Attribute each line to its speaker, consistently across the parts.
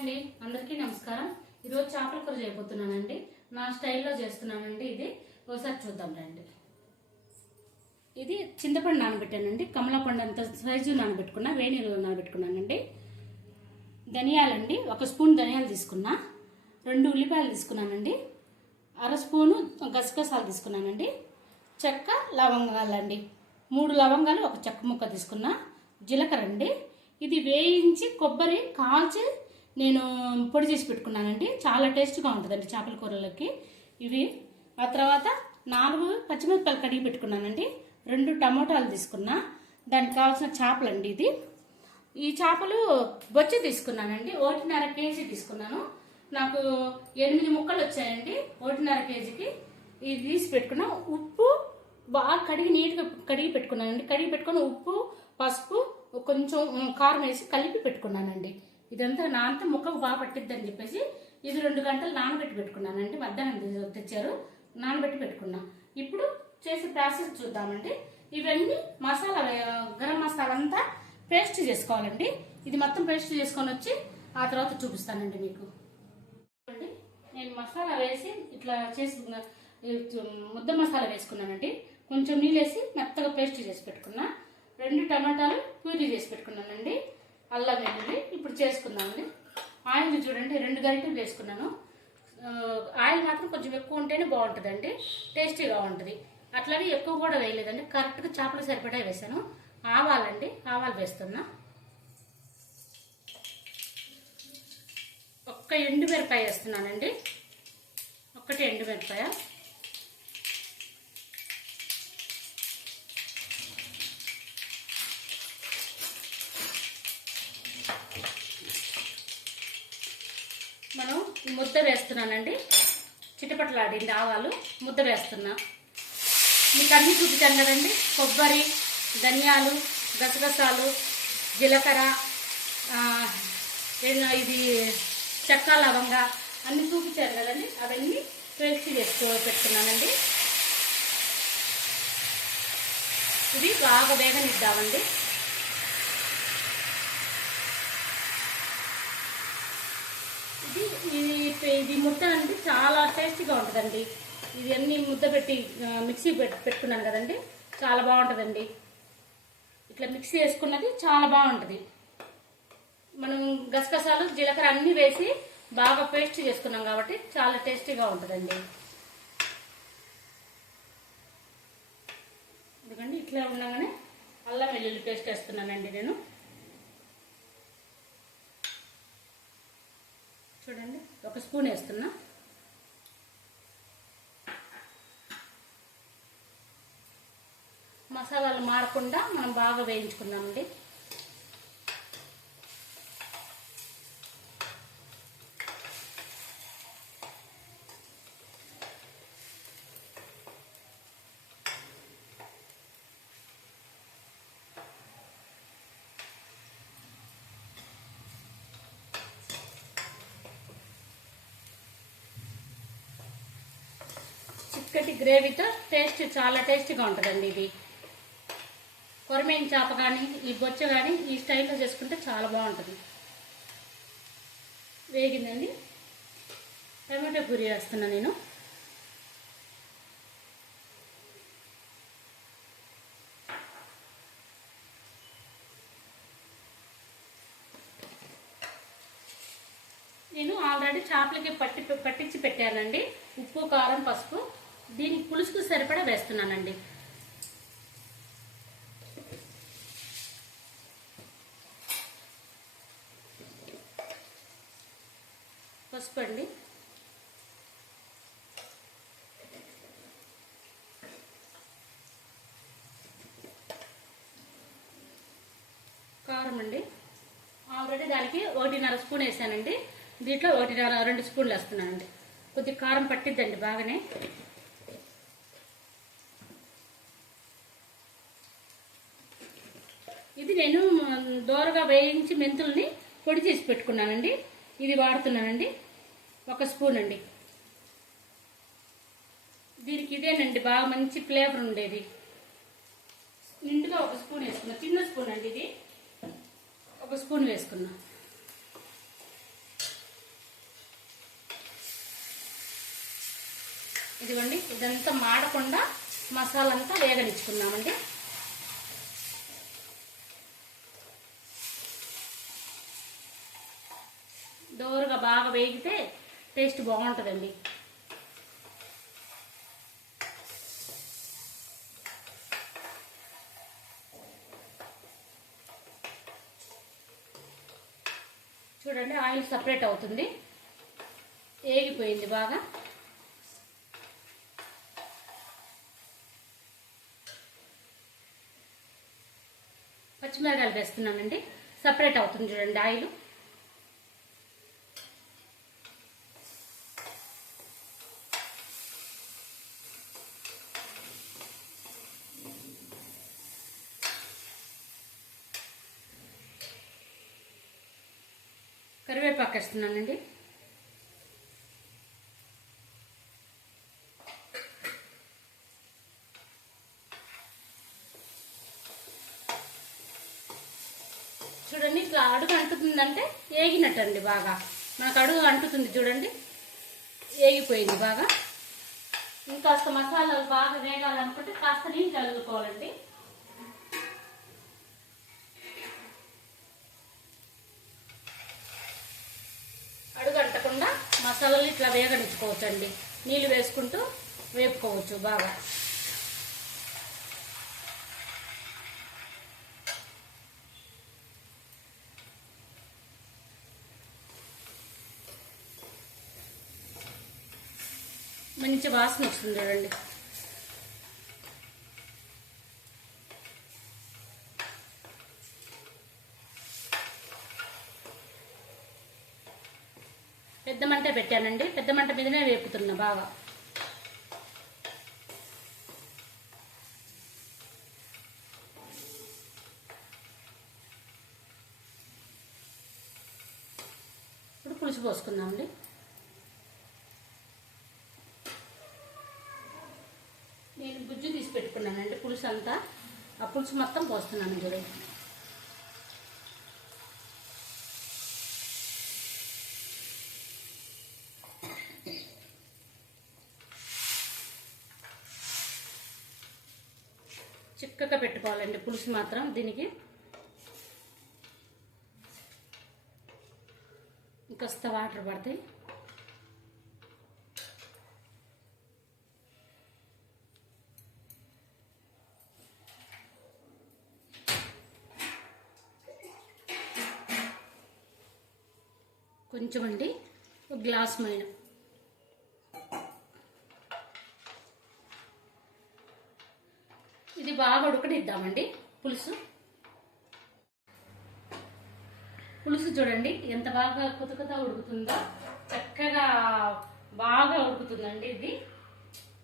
Speaker 1: అండి అందరికీ నమస్కారం. ఈరోజు చేపల కూర చేయబోతున్నానండి. నా స్టైల్లో చేస్తున్నానండి ఇది. ఒకసారి చూద్దాం రండి. ఇది చింతపండు నానబెట్టానండి. కమలాపండు అంత సైజు నానబెట్టుకున్నా వేడి నీళ్ళు నానబెట్టుకున్నానండి. ధనియాలండి ఒక స్పూన్ ధనియాలు తీసుకున్నా రెండు ఉల్లిపాయలు తీసుకున్నానండి. అర స్పూను గసగసాలు తీసుకున్నానండి. చెక్క లవంగాలండి. మూడు లవంగాలు ఒక చెక్క ముక్క తీసుకున్నా. జీలకర్ర అండి. ఇది వేయించి కొబ్బరి కాల్చి నేను పొడి చేసి పెట్టుకున్నానండి. చాలా టేస్ట్గా ఉంటుందండి చేపల కూరలకి. ఇవి ఆ తర్వాత నాలుగు పచ్చిమిరపకాయలు కడిగి పెట్టుకున్నానండి. రెండు టమోటాలు తీసుకున్నా. దానికి కావాల్సిన చేపలండి ఇది. ఈ చేపలు బొచ్చి తీసుకున్నానండి. ఒకటిన్నర కేజీ తీసుకున్నాను. నాకు ఎనిమిది ముక్కలు వచ్చాయండి ఒకటిన్నర కేజీకి. ఇది తీసి పెట్టుకున్నా. ఉప్పు బాగా కడిగి నీట్గా కడిగి పెట్టుకున్నానండి. కడిగి పెట్టుకుని ఉప్పు పసుపు కొంచెం కారం వేసి కలిపి పెట్టుకున్నానండి. ఇదంతా నానంతా ముఖం బాగా పట్టిద్దని చెప్పేసి ఇది రెండు గంటలు నానబెట్టి పెట్టుకున్నానండి మధ్యాహ్నం తెచ్చారు. నానబెట్టి పెట్టుకున్నా. ఇప్పుడు చేసే ప్రాసెస్ చూద్దామండి. ఇవన్నీ మసాలా గరం మసాలా అంతా పేస్ట్ చేసుకోవాలండి. ఇది మొత్తం పేస్ట్ చేసుకొని వచ్చి ఆ తర్వాత చూపిస్తానండి మీకు. నేను మసాలా వేసి ఇట్లా చేసి ముద్ద మసాలా వేసుకున్నానండి. కొంచెం నీళ్ళు వేసి మెత్తగా పేస్ట్ చేసి పెట్టుకున్నా. రెండు టమాటాలు ప్యూరీ చేసి పెట్టుకున్నానండి. అల్లం వెల్లుల్లి ఇప్పుడు చేసుకుందామండి. ఆయిల్ చూడండి రెండు గరిటెలు వేసుకున్నాను. ఆయిల్ మాత్రం కొంచెం ఎక్కువ ఉంటేనే బాగుంటుందండి టేస్టీగా ఉంటుంది. అట్లానే ఎక్కువ కూడా వేయలేదండి కరెక్ట్గా చేపలు సరిపడా వేసాను ఆవాలండి ఆవాలు వేస్తున్నా. ఒక్క ఎండు మిరపాయ వేస్తున్నానండి. ఒకటి ఎండు మిరపాయ మనం ఈ ముద్ద వేస్తున్నానండి. చిటపటలాడింది ఆవాలు ముద్ద వేస్తున్నా. మీకు అన్ని చూపించాను కదండి. కొబ్బరి ధనియాలు గసగసాలు జీలకర్ర ఇది చెక్క లవంగ అన్ని చూపించారు కదండి. అవన్నీ పేస్ట్ చేసుకో పెట్టుకున్నానండి. ఇది బాగా వేగనిద్దామండి ఇది ఇది ముద్ద అంటే చాలా టేస్టీగా ఉంటుందండి. ఇది అన్ని ముద్ద పెట్టి మిక్సీ పెట్టుకున్నాను కదండి. చాలా బాగుంటుందండి. ఇట్లా మిక్సీ వేసుకున్నది చాలా బాగుంటుంది. మనం గసగసాలు జీలకర్ర అన్నీ వేసి బాగా పేస్ట్ చేసుకున్నాం కాబట్టి చాలా టేస్టీగా ఉంటుందండి. ఎందుకంటే ఇట్లా ఉండగానే అల్లం వెల్లుల్లి పేస్ట్ వేస్తున్నానండి నేను చూడండి ఒక స్పూన్ వేస్తున్నా. మసాలాలు మారకుండా మనం బాగా వేయించుకుందామండి. చిక్కటి గ్రేవీతో టేస్ట్ చాలా టేస్టీగా ఉంటుందండి ఇది. కొరమేని చేప కానీ ఈ బొచ్చ కానీ ఈ స్టైల్లో చేసుకుంటే చాలా బాగుంటుంది. వేగిందండి. టమాటో పూరి వేస్తున్నా నేను. నేను ఆల్రెడీ చేపలకి పట్టి పట్టించి పెట్టానండి. ఉప్పు కారం పసుపు. దీనికి పులుసుకు సరిపడా వేస్తున్నానండి. పసుపు అండి కారం అండి. ఆల్రెడీ దానికి ఒకటిన్నర స్పూన్ వేసానండి. దీంట్లో ఒకటిన్నర రెండు స్పూన్లు వేస్తున్నానండి. కొద్దిగా కారం పట్టిద్దండి బాగానే. దోరగా వేయించి మెంతుల్ని పొడి చేసి పెట్టుకున్నానండి. ఇది వాడుతున్నానండి. ఒక స్పూన్ అండి. దీనికి ఇదేనండి బాగా మంచి ఫ్లేవర్ ఉండేది. నిండుగా ఒక స్పూన్ వేసుకున్నా చిన్న స్పూన్ అండి ఇది. ఒక స్పూన్ వేసుకున్నా. ఇదిగోండి ఇదంతా మాడకుండా మసాలా అంతా వేగనిచ్చుకున్నామండి వేగితే టేస్ట్ బాగుంటుందండి. చూడండి ఆయిల్ సపరేట్ అవుతుంది. ఏగిపోయింది బాగా. పచ్చిమిరకాయలు వేస్తున్నానండి. సపరేట్ అవుతుంది చూడండి ఆయిల్. కరివేపాకు వేస్తున్నానండి. చూడండి ఇట్లా అడుగు అంటుతుందంటే ఏగినట్టండి బాగా. మనకు అడుగు అంటుతుంది చూడండి. ఏగిపోయింది బాగా. ఇంకాస్త మసాలాలు బాగా వేగాలనుకుంటే కాస్త నీళ్ళు కలుపుకోవాలండి అడుగు అంటకుండా మసాలాలు ఇట్లా వేగనిచ్చుకోవచ్చు అండి నీళ్ళు వేసుకుంటూ వేపుకోవచ్చు బాగా. మంచి వాసన వస్తుంది చూడండి. పెద్ద మంట పెట్టానండి. పెద్ద మంట మీదనే వేపుతున్నా బాగా. ఇప్పుడు పులుసు పోసుకుందామండి. నేను గుజ్జు తీసి పెట్టుకున్నానండి పులుసు అంతా ఆ పులుసు మొత్తం పోస్తున్నాను చూడండి. చిక్కగా పెట్టుకోవాలండి. పులుసు మాత్రం దీనికి. ఇంకొస్త వాటర్ పడతాయి కొంచెం అండి ఒక గ్లాస్ మైన ఇప్పుడు ఇద్దామండి. పులుసు. పులుసు చూడండి ఎంత బాగా కుతకుత ఉడుకుతుందో చక్కగా బాగా ఉడుకుతుందండి ఇది.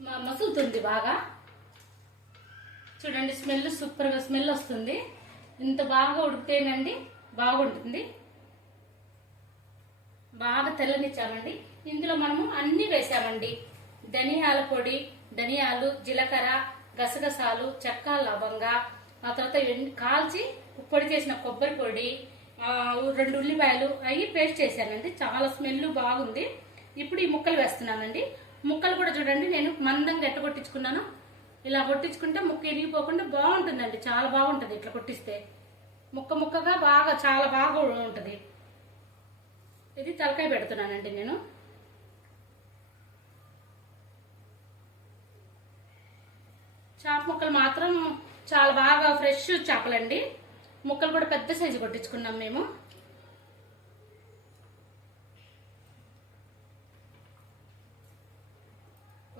Speaker 1: మసులుతుంది బాగా. చూడండి స్మెల్ సూపర్గా స్మెల్ వస్తుంది. ఇంత బాగా ఉడికితేనండి బాగుంటుంది. బాగా తెల్లనిచ్చామండి. ఇందులో మనము అన్నీ వేసామండి. ధనియాల పొడి ధనియాలు జీలకర్ర గసగసాలు చెక్క లవంగ ఆ తర్వాత కాల్చి పొడి చేసిన కొబ్బరి పొడి రెండు ఉల్లిపాయలు అవి పేస్ట్ చేశానండి. చాలా స్మెల్ బాగుంది. ఇప్పుడు ఈ ముక్కలు వేస్తున్నానండి. ముక్కలు కూడా చూడండి నేను మందంగా ఎట్ట కొట్టించుకున్నాను. ఇలా కొట్టించుకుంటే ముక్క ఇరిగిపోకుండా బాగుంటుందండి. చాలా బాగుంటుంది ఇట్లా కొట్టిస్తే. ముక్క ముక్కగా బాగా చాలా బాగా ఉంటుంది. ఇది తలకాయ పెడుతున్నానండి నేను. చేప ముక్కలు మాత్రం చాలా బాగా ఫ్రెష్ చేపలండి. ముక్కలు కూడా పెద్ద సైజు కొట్టించుకున్నాం మేము.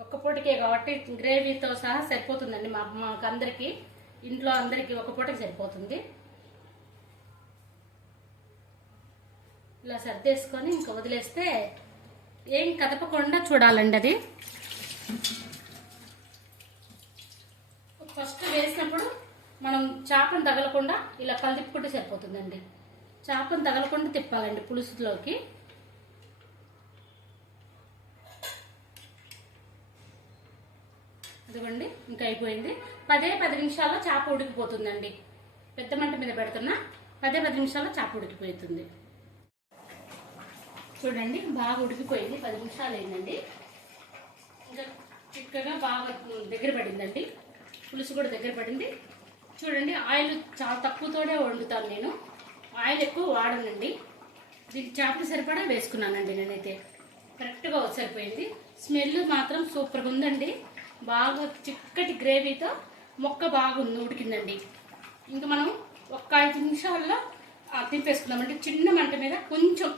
Speaker 1: ఒక్క పూటకే కాబట్టి గ్రేవీతో సహా సరిపోతుందండి మా మాకు అందరికీ ఇంట్లో అందరికీ ఒక పూటకి సరిపోతుంది. ఇలా సర్దేసుకొని ఇంకా వదిలేస్తే ఏం కదపకుండా చూడాలండి అది. ఫస్ట్ వేసినప్పుడు మనం చేపను తగలకుండా ఇలా కలిదిప్పుకుంటే సరిపోతుందండి. చేపను తగలకుండా తిప్పాలండి పులుసులోకి. అదిగోండి ఇంకా అయిపోయింది. పదే పది నిమిషాల్లో చేప ఉడికిపోతుందండి. పెద్ద మంట మీద పెడుతున్నా పదే పది నిమిషాల్లో చేప ఉడికిపోతుంది. చూడండి బాగా ఉడికిపోయింది. పది నిమిషాలు అయిందండి. ఇంకా చిక్కగా బాగా దగ్గర పడిందండి. పులుసు కూడా దగ్గర పడింది. చూడండి ఆయిల్ చాలా తక్కువతోనే వండుతాను నేను. ఆయిల్ ఎక్కువ వాడనండి. దీనికి చేపలు సరిపడా వేసుకున్నానండి నేనైతే. కరెక్ట్గా సరిపోయింది. స్మెల్ మాత్రం సూపర్గా ఉందండి. బాగా చిక్కటి గ్రేవీతో మొక్క బాగా ఉంది ఉడికిందండి ఇంకా మనం ఒక ఐదు నిమిషాల్లో తింపేసుకుందామంటే చిన్న మంట మీద కొంచెం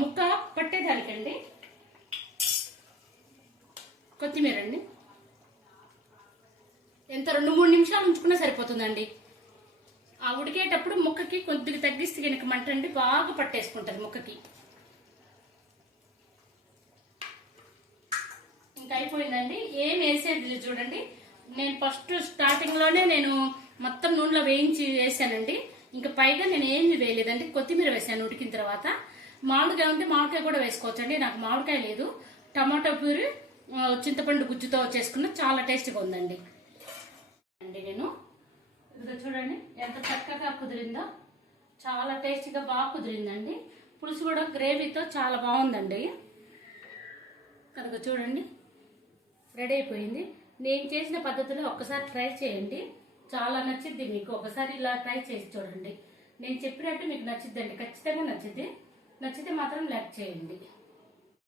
Speaker 1: ముక్క పట్టేదానికండి. కొత్తిమీర అండి ఎంత రెండు మూడు నిమిషాలు ఉంచుకున్నా సరిపోతుందండి. ఆ ఉడికేటప్పుడు ముక్కకి కొద్దిగా తగ్గిస్తే కనుక మంట అండి బాగా పట్టేసుకుంటుంది ముక్కకి. ఇంకా అయిపోయిందండి. ఏం వేసేది లేదు చూడండి. నేను ఫస్ట్ స్టార్టింగ్లోనే నేను మొత్తం నూనెలో వేయించి వేసానండి. ఇంకా పైగా నేను ఏమి వేయలేదండి. కొత్తిమీర వేసాను ఉడికిన తర్వాత. మామిడికాయ ఉంటే మామిడికాయ కూడా వేసుకోవచ్చండి. నాకు మామిడికాయ లేదు. టమాటో ప్యూరి చింతపండు గుజ్జుతో చేసుకున్న చాలా టేస్ట్గా ఉందండి. అండి నేను. ఇదిగో చూడండి ఎంత చక్కగా కుదిరిందో. చాలా టేస్టీగా బాగా కుదిరిందండి. పులుసు కూడా గ్రేవీతో చాలా బాగుందండి. కనుక చూడండి రెడీ అయిపోయింది. నేను చేసిన పద్ధతిలో ఒక్కసారి ట్రై చేయండి. చాలా నచ్చిద్ది మీకు. ఒకసారి ఇలా ట్రై చేసి చూడండి. నేను చెప్పినట్టు మీకు నచ్చిద్దండి. ఖచ్చితంగా నచ్చిద్ది. నచ్చితే మాత్రం లైక్ చేయండి.